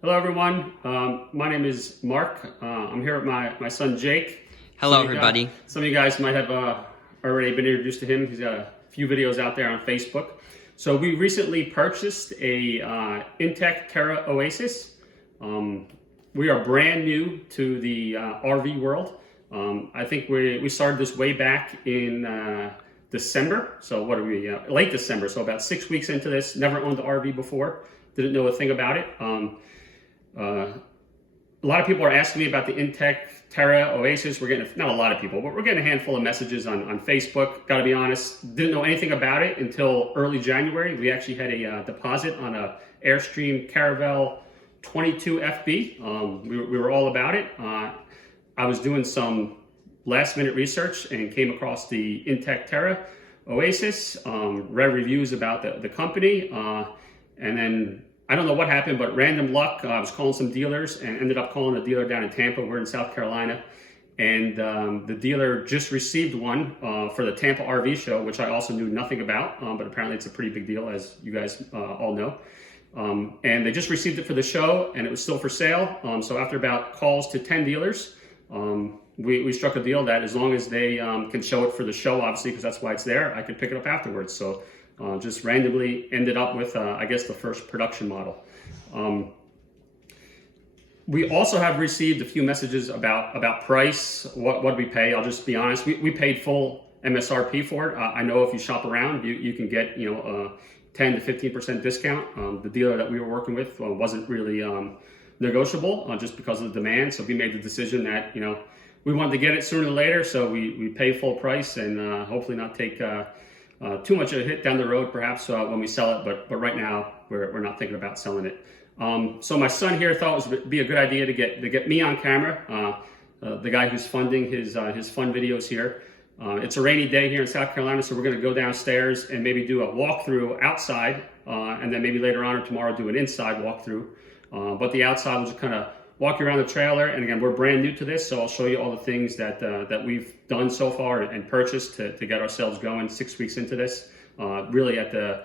Hello everyone, my name is Mark. I'm here with my son Jake. Hello everybody. Some of you guys might have already been introduced to him. He's got a few videos out there on Facebook. So we recently purchased a InTech Terra Oasis. We are brand new to the RV world. I think we started this way back in December. So what are we, late December, so about 6 weeks into this. Never owned an RV before, didn't know a thing about it. A lot of people are asking me about the InTech Terra Oasis. We're getting, not a lot of people, but we're getting a handful of messages on Facebook. Got to be honest, didn't know anything about it until early January. We actually had a deposit on a Airstream Caravelle 22 FB. We were all about it. I was doing some last minute research and came across the InTech Terra Oasis, read reviews about the company, and then I don't know what happened, but random luck, I was calling some dealers and ended up calling a dealer down in Tampa. We're in South Carolina. And the dealer just received one for the Tampa RV show, which I also knew nothing about, but apparently it's a pretty big deal, as you guys all know. And they just received it for the show, and it was still for sale. So after about calls to 10 dealers, we struck a deal that as long as they can show it for the show, obviously, because that's why it's there, I could pick it up afterwards. So just randomly ended up with, I guess, the first production model. We also have received a few messages about price, what we pay. I'll just be honest, we paid full MSRP for it. I know if you shop around, you can get, a 10 to 15% discount. The dealer that we were working with wasn't really negotiable just because of the demand. So we made the decision that, we wanted to get it sooner than later. So we pay full price and hopefully not take too much of a hit down the road, perhaps when we sell it, but right now we're not thinking about selling it. So my son here thought it would be a good idea to get me on camera, the guy who's funding his fun videos here. It's a rainy day here in South Carolina, so we're going to go downstairs and maybe do a walkthrough outside, and then maybe later on or tomorrow do an inside walkthrough. But the outside, we'll just kind of walk you around the trailer, and again, we're brand new to this, so I'll show you all the things that we've done so far and purchased to get ourselves going 6 weeks into this. Really at the,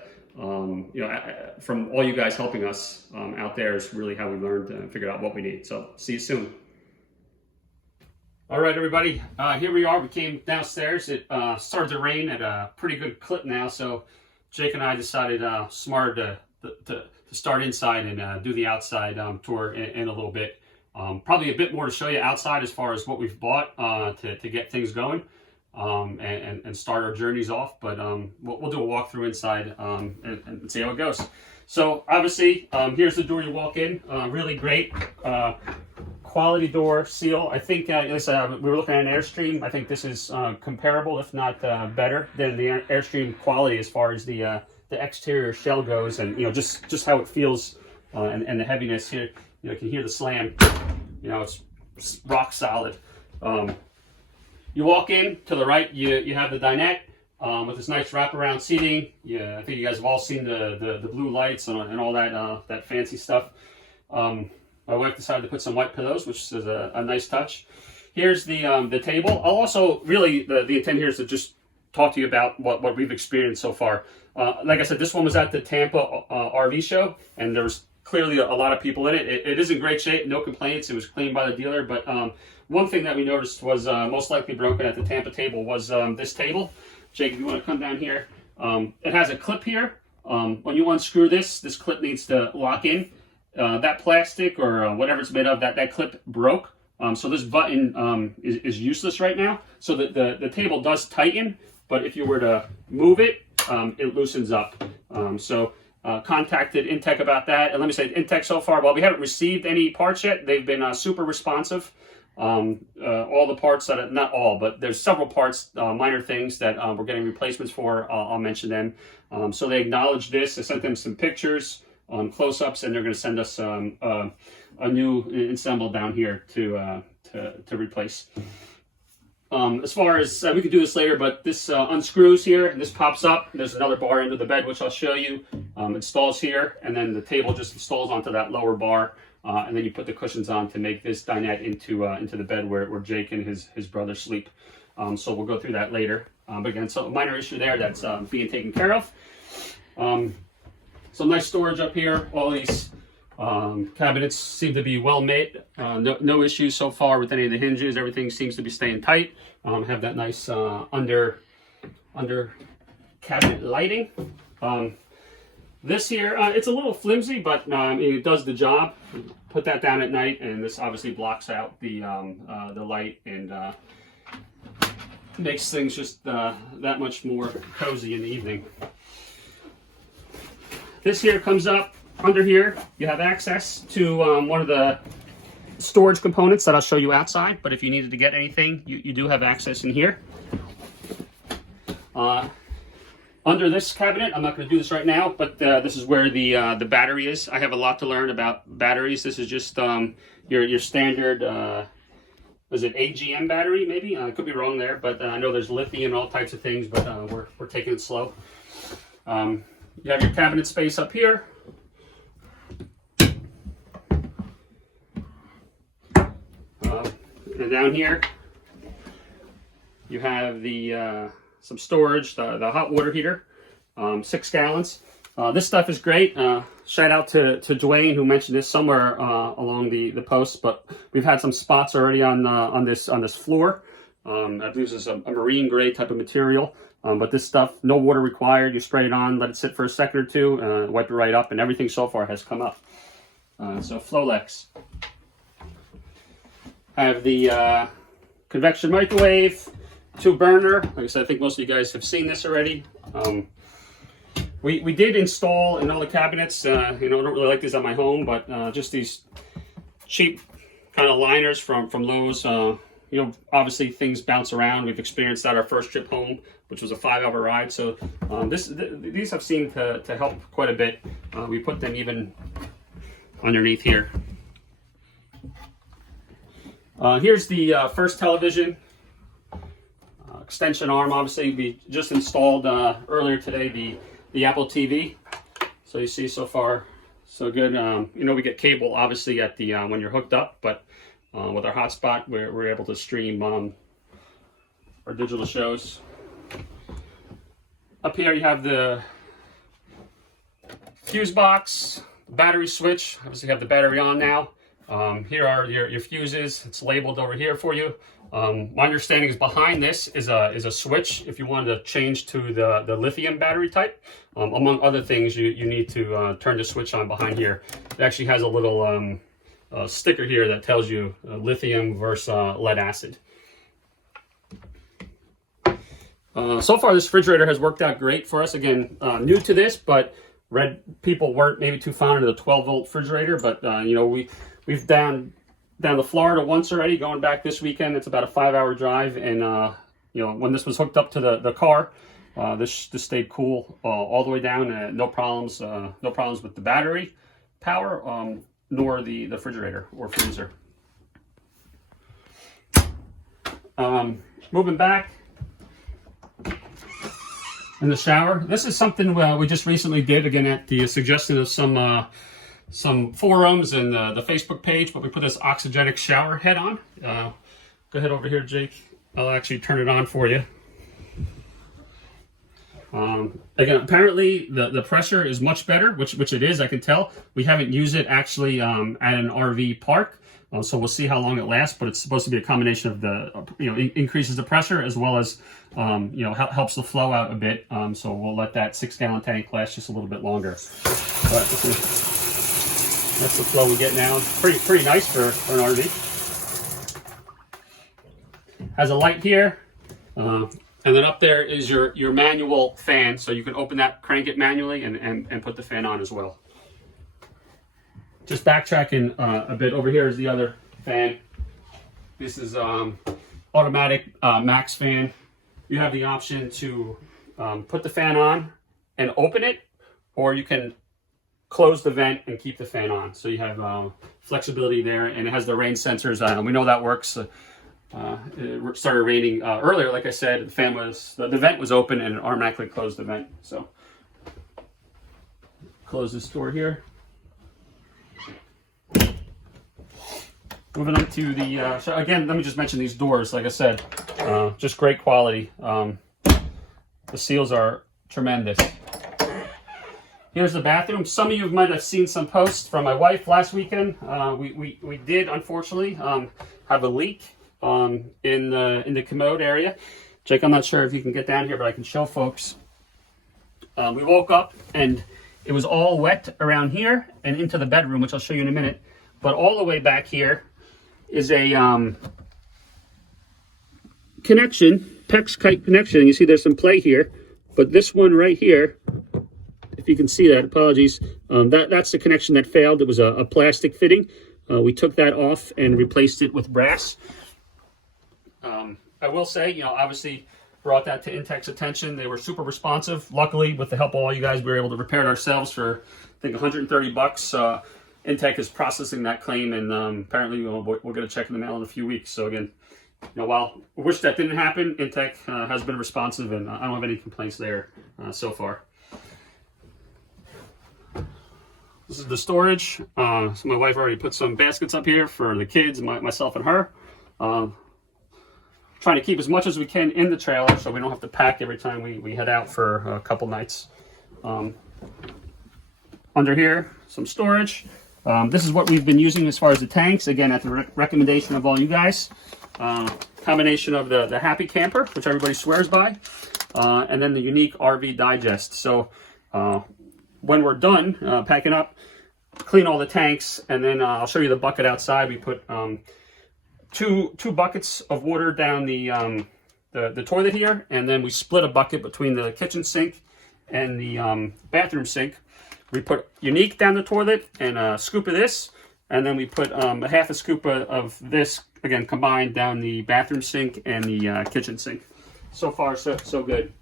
from all you guys helping us out there is really how we learned and figured out what we need. So see you soon. All right, everybody, here we are. We came downstairs. It started to rain at a pretty good clip now, so Jake and I decided smarter to start inside and do the outside tour in a little bit. Probably a bit more to show you outside as far as what we've bought to get things going and start our journeys off. But we'll do a walkthrough inside and see how it goes. So obviously, here's the door you walk in. Really great quality door seal. I think we were looking at an Airstream. I think this is comparable, if not better, than the Airstream quality as far as the exterior shell goes, and just how it feels and the heaviness here. You can hear the slam. It's rock solid. You walk in to the right, you have the dinette with this nice wraparound seating. Yeah, I think you guys have all seen the blue lights and all that fancy stuff. My wife decided to put some white pillows, which is a nice touch. Here's the table. I'll also really the intent here is to just talk to you about what we've experienced so far. Like I said, this one was at the Tampa RV show, and there was clearly a lot of people in it. It is in great shape, no complaints. It was cleaned by the dealer, but one thing that we noticed was most likely broken at the Tampa table was this table. Jake, if you want to come down here, it has a clip here. When you unscrew this clip needs to lock in. That plastic or whatever it's made of, that clip broke. So this button is useless right now. So the table does tighten, but if you were to move it, it loosens up. Contacted InTech about that. And let me say, InTech so far, while we haven't received any parts yet, they've been super responsive. All the parts not all, but there's several parts, minor things that we're getting replacements for. I'll mention them. So they acknowledged this. I sent them some pictures on close-ups, and they're going to send us a new ensemble down here to replace. As far as, we could do this later, but this unscrews here, and this pops up. There's another bar under the bed, which I'll show you. Installs here, and then the table just installs onto that lower bar, and then you put the cushions on to make this dinette into the bed where Jake and his brother sleep. So we'll go through that later. But again, so a minor issue there that's being taken care of. Some nice storage up here, all these Cabinets seem to be well made. No issues so far with any of the hinges. Everything seems to be staying tight. Have that nice under cabinet lighting. This here, it's a little flimsy, but it does the job. Put that down at night, and this obviously blocks out the light and makes things just that much more cozy in the evening. This here comes up under here. You have access to one of the storage components that I'll show you outside, but if you needed to get anything, you do have access in here. Under this cabinet, I'm not going to do this right now, but this is where the battery is. I have a lot to learn about batteries. This is just your standard, was it AGM battery maybe? I could be wrong there, but I know there's lithium and all types of things, but we're taking it slow. You have your cabinet space up here. And down here, you have the some storage, the hot water heater, 6 gallons. This stuff is great. Shout out to Dwayne, who mentioned this somewhere along the post, but we've had some spots already on this floor. I believe this is a marine grade type of material, but this stuff, no water required. You spray it on, let it sit for a second or two, wipe it right up, and everything so far has come up. So Flolex. I have the convection microwave, 2 burner. Like I said, I think most of you guys have seen this already. We did install in all the cabinets, I don't really like these at my home, but just these cheap kind of liners from Lowe's. Obviously things bounce around. We've experienced that our first trip home, which was a 5-hour ride. So these have seemed to help quite a bit. We put them even underneath here. Here's the first television. Extension arm, obviously, we just installed earlier today the Apple TV. So you see so far, so good. We get cable, obviously, at the when you're hooked up, but with our hotspot, we're able to stream our digital shows. Up here, you have the fuse box, battery switch. Obviously, you have the battery on now. Here are your fuses. It's labeled over here for you. My understanding is behind this is a switch if you wanted to change to the lithium battery type. Among other things, you need to turn the switch on behind here. It actually has a little sticker here that tells you lithium versus lead acid. So far, this refrigerator has worked out great for us. Again, new to this, but people weren't maybe too fond of the 12-volt refrigerator. But we've down to Florida once already, going back this weekend. It's about a 5-hour drive, and when this was hooked up to the car, this stayed cool all the way down. No problems with the battery power, nor the refrigerator or freezer. Moving back in the shower, this is something we just recently did, again at the suggestion of some forums and the Facebook page, but we put this oxygenic shower head on. Go ahead over here, Jake. I'll actually turn it on for you. Again, apparently the pressure is much better, which it is, I can tell. We haven't used it actually at an RV park, so we'll see how long it lasts, but it's supposed to be a combination of the, increases the pressure as well as, helps the flow out a bit. So we'll let that 6-gallon tank last just a little bit longer. But that's the flow we get now. Pretty nice for an RV. Has a light here, and then up there is your manual fan, so you can open that, crank it manually, and put the fan on as well. Just backtracking a bit, over here is the other fan. This is automatic max fan. You have the option to put the fan on and open it, or you can close the vent and keep the fan on. So you have flexibility there, and it has the rain sensors. We know that works. It started raining earlier, like I said. The vent was open and it automatically closed the vent. So close this door here. Moving on to the so again, let me just mention these doors. Like I said, just great quality. The seals are tremendous. Here's the bathroom. Some of you might have seen some posts from my wife last weekend. We did, unfortunately, have a leak in the commode area. Jake, I'm not sure if you can get down here, but I can show folks. We woke up and it was all wet around here and into the bedroom, which I'll show you in a minute. But all the way back here is a connection, PEX kite connection. And you see there's some play here, but this one right here, if you can see that, apologies, that's the connection that failed. It was a plastic fitting. We took that off and replaced it with brass. I will say, obviously brought that to InTech's attention. They were super responsive. Luckily, with the help of all you guys, we were able to repair it ourselves for, I think, $130. InTech is processing that claim, and apparently we'll get a check in the mail in a few weeks. So again, while I wish that didn't happen, InTech has been responsive, and I don't have any complaints there so far. This is the storage. So my wife already put some baskets up here for the kids, myself and her. Trying to keep as much as we can in the trailer so we don't have to pack every time we head out for a couple nights. Under here, some storage. This is what we've been using as far as the tanks. Again, at the recommendation of all you guys. Combination of the Happy Camper, which everybody swears by, and then the unique RV Digest. So when we're done packing up, clean all the tanks, and then I'll show you the bucket outside. We put two buckets of water down the toilet here, and then we split a bucket between the kitchen sink and the bathroom sink. We put unique down the toilet and a scoop of this, and then we put a half a scoop of this, again, combined down the bathroom sink and the kitchen sink. So far, so good.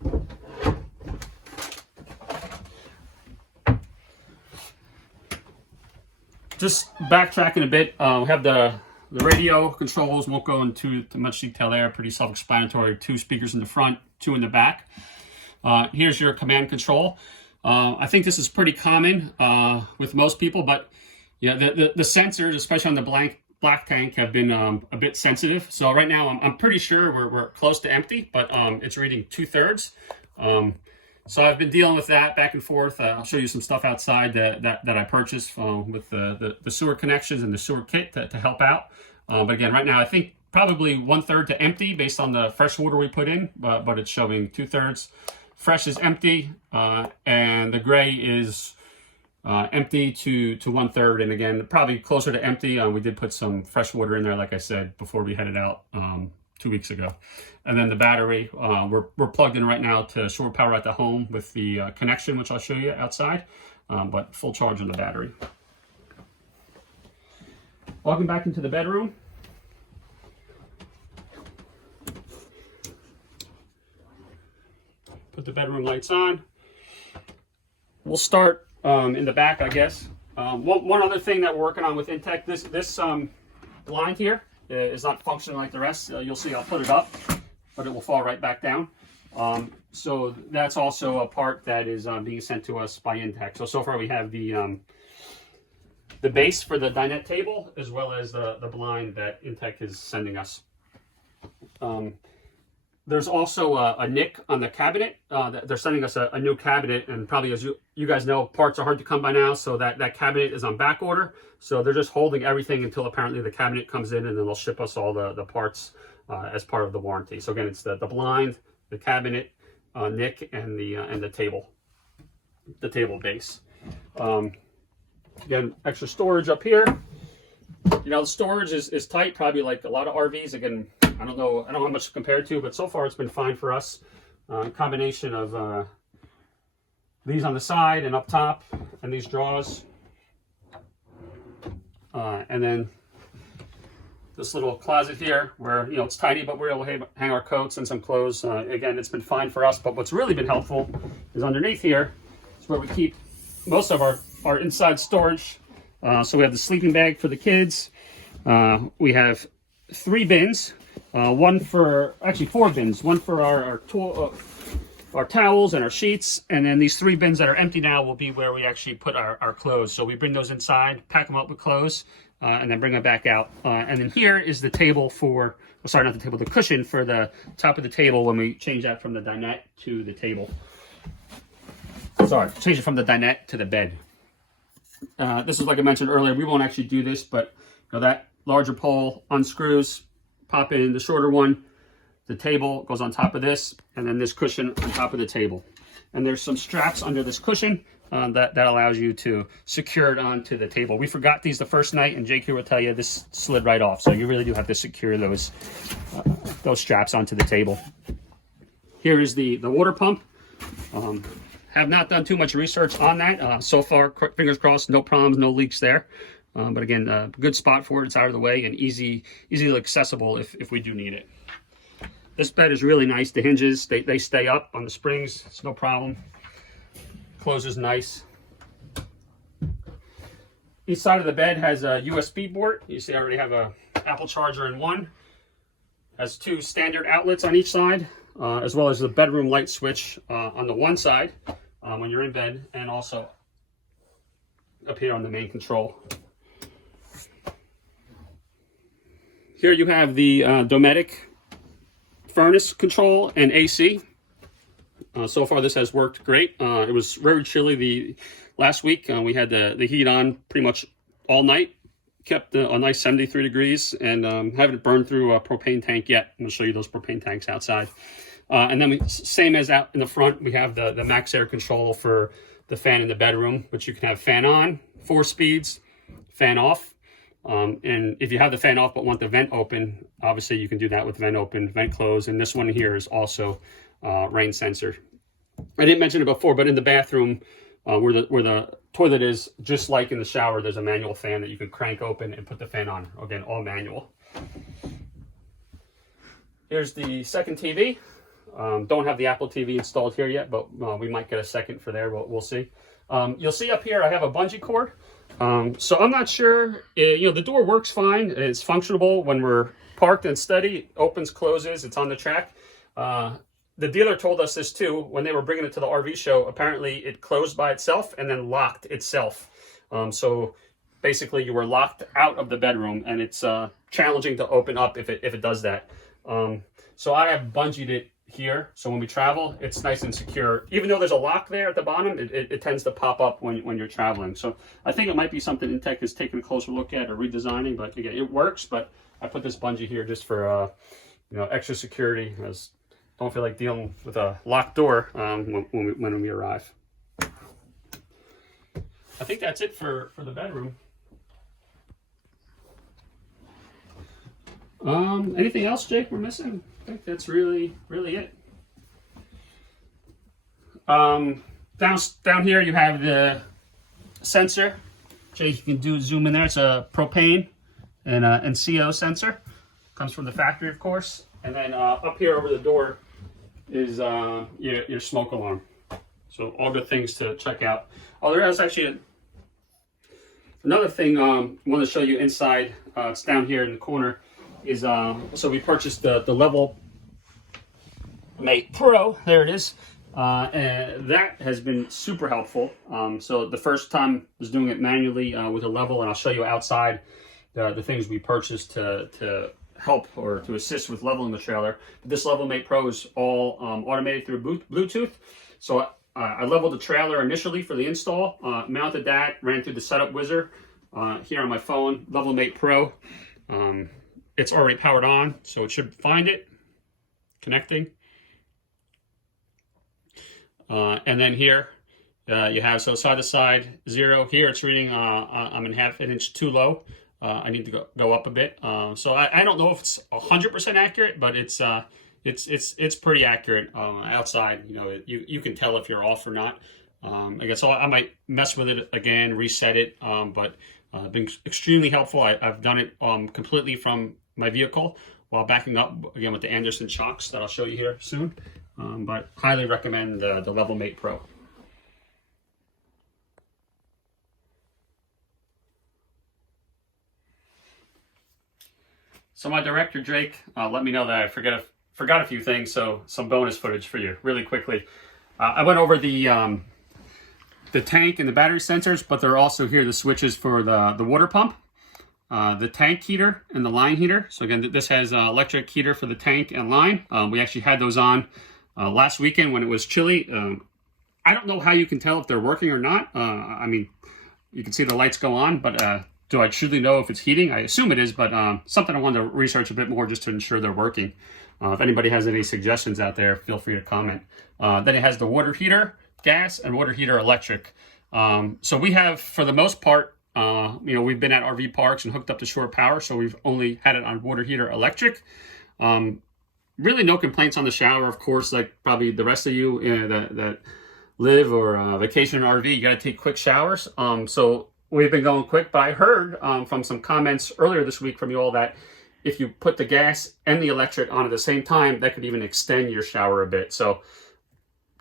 Just backtracking a bit, we have the radio controls. Won't go into much detail there. Pretty self-explanatory. 2 speakers in the front, 2 in the back. Here's your command control. I think this is pretty common with most people, but yeah, the sensors, especially on the black tank, have been a bit sensitive. So right now, I'm pretty sure we're close to empty, but it's reading 2/3. So I've been dealing with that back and forth. I'll show you some stuff outside that I purchased with the sewer connections and the sewer kit to help out. But again, right now, I think probably 1/3 to empty based on the fresh water we put in, but it's showing 2/3. Fresh is empty, and the gray is empty to 1/3. And again, probably closer to empty. We did put some fresh water in there, like I said, before we headed out 2 weeks ago. And then the battery, we're plugged in right now to shore power at the home with the connection, which I'll show you outside, but full charge on the battery. Walking back into the bedroom. Put the bedroom lights on. We'll start in the back, I guess. One other thing that we're working on with InTech, this blind here is not functioning like the rest. You'll see I'll put it up, but it will fall right back down. So that's also a part that is being sent to us by InTech. So far we have the base for the dinette table, as well as the blind that InTech is sending us. There's also a nick on the cabinet. They're sending us a new cabinet, and probably, as you guys know, parts are hard to come by now, so that cabinet is on back order. So they're just holding everything until apparently the cabinet comes in, and then they'll ship us all the parts as part of the warranty. So again, it's the blind, the cabinet, nick, and the table base. Again, extra storage up here. The storage is tight, probably like a lot of RVs. Again, I don't know how much to compare to, but so far it's been fine for us. Combination of these on the side and up top, and these drawers. And then this little closet here where, it's tiny, but we're able to hang our coats and some clothes. Again, it's been fine for us, but what's really been helpful is underneath here is where we keep most of our inside storage. So we have the sleeping bag for the kids. We have 3 bins, actually 4 bins. One for our towels and our sheets, and then these 3 bins that are empty now will be where we actually put our clothes. So we bring those inside, pack them up with clothes, and then bring them back out. And then here is the table the cushion for the top of the table when we change that from the dinette to the table. Sorry, change it from the dinette to the bed. This is like I mentioned earlier. We won't actually do this, but you know, that larger pole unscrews, pop in the shorter one. The table goes on top of this, and then this cushion on top of the table. And there's some straps under this cushion that allows you to secure it onto the table. We forgot these the first night, and Jake here will tell you this slid right off. So you really do have to secure those straps onto the table. Here is the water pump. Have not done too much research on that. So far, fingers crossed, no problems, no leaks there. But again, good spot for it. It's out of the way and easily accessible if we do need it. This bed is really nice. The hinges, they stay up on the springs. It's no problem. Closes nice. Each side of the bed has a USB port. You see I already have a Apple charger in one. Has 2 standard outlets on each side, as well as the bedroom light switch on the one side when you're in bed, and also up here on the main control. Here you have the Dometic furnace control and AC. So far this has worked great. It was very chilly last week. We had the heat on pretty much all night. Kept a nice 73 degrees, and haven't burned through a propane tank yet. I'm going to show you those propane tanks outside. And then same as out in the front, we have the max air control for the fan in the bedroom, which you can have fan on, 4 speeds, fan off. And if you have the fan off but want the vent open, obviously you can do that with vent open, vent closed. And this one here is also rain sensor. I didn't mention it before, but in the bathroom where the toilet is, just like in the shower, there's a manual fan that you can crank open and put the fan on. Again, all manual. Here's the second TV. Don't have the Apple TV installed here yet, but we might get a second for there. We'll see. You'll see up here I have a bungee cord. So I'm not sure, you know, the door works fine. It's functional when we're parked and steady. Opens, closes, it's on the track. The dealer told us this too. When they were bringing it to the RV show, apparently it closed by itself and then locked itself. So basically you were locked out of the bedroom, and it's challenging to open up if it does that. So I have bungeed it here, so when we travel, it's nice and secure. Even though there's a lock there at the bottom, it tends to pop up when you're traveling. So I think it might be something InTech is taking a closer look at or redesigning, but again, it works. But I put this bungee here just for you know, extra security. I don't feel like dealing with a locked door when we arrive. I think that's it for the bedroom. Anything else, Jake, we're missing? I think that's really it. Down here you have the sensor. Jake, you can zoom in there. It's a propane and CO sensor. Comes from the factory, of course. And then up here over the door is your smoke alarm. So all good things to check out. Oh, there is actually another thing I want to show you inside. It's down here in the corner. Is so we purchased the Level Mate Pro. There it is. And that has been super helpful. So the first time I was doing it manually with a level, and I'll show you outside the things we purchased to help or to assist with leveling the trailer. This Level Mate Pro is all automated through Bluetooth. So I leveled the trailer initially for the install, mounted that, ran through the setup wizard here on my phone, Level Mate Pro. It's already powered on, so it should find it, connecting. And then here you have, so side to side, 0. Here it's reading, I'm in half an inch too low. I need to go up a bit. So I don't know if it's 100% accurate, but it's pretty accurate outside. You know, you can tell if you're off or not. I guess I might mess with it again, reset it, but been extremely helpful. I've done it completely from my vehicle while backing up, again, with the Anderson shocks that I'll show you here soon. But highly recommend the Level Mate Pro. So my director, Jake, let me know that I forgot a few things, so some bonus footage for you really quickly. I went over the tank and the battery sensors, but there are also here the switches for the water pump, the tank heater and the line heater. So again, this has electric heater for the tank and line. We actually had those on last weekend when it was chilly. I don't know how you can tell if they're working or not. I mean, you can see the lights go on, but do I truly know if it's heating? I assume it is, but something I wanted to research a bit more just to ensure they're working. If anybody has any suggestions out there, feel free to comment. Then it has the water heater, gas, and water heater electric. So we have, for the most part, we've been at RV parks and hooked up to shore power, so we've only had it on water heater electric. Really no complaints on the shower, of course, like probably the rest of you that live or vacation in an RV, you got to take quick showers. So we've been going quick, but I heard from some comments earlier this week from you all that if you put the gas and the electric on at the same time, that could even extend your shower a bit. So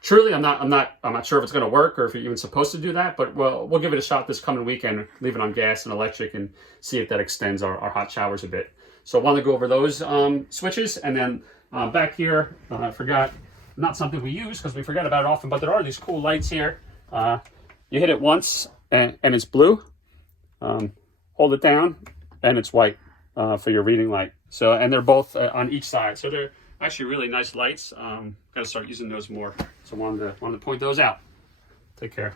truly, I'm not sure if it's going to work or if you're even supposed to do that, but we'll give it a shot this coming weekend, leave it on gas and electric and see if that extends our hot showers a bit. So I want to go over those switches, and then back here, I forgot, not something we use because we forget about it often, but there are these cool lights here. You hit it once and it's blue. Hold it down and it's white for your reading light. So, and they're both on each side. So they're actually really nice lights. Got to start using those more. So wanted to point those out. Take care.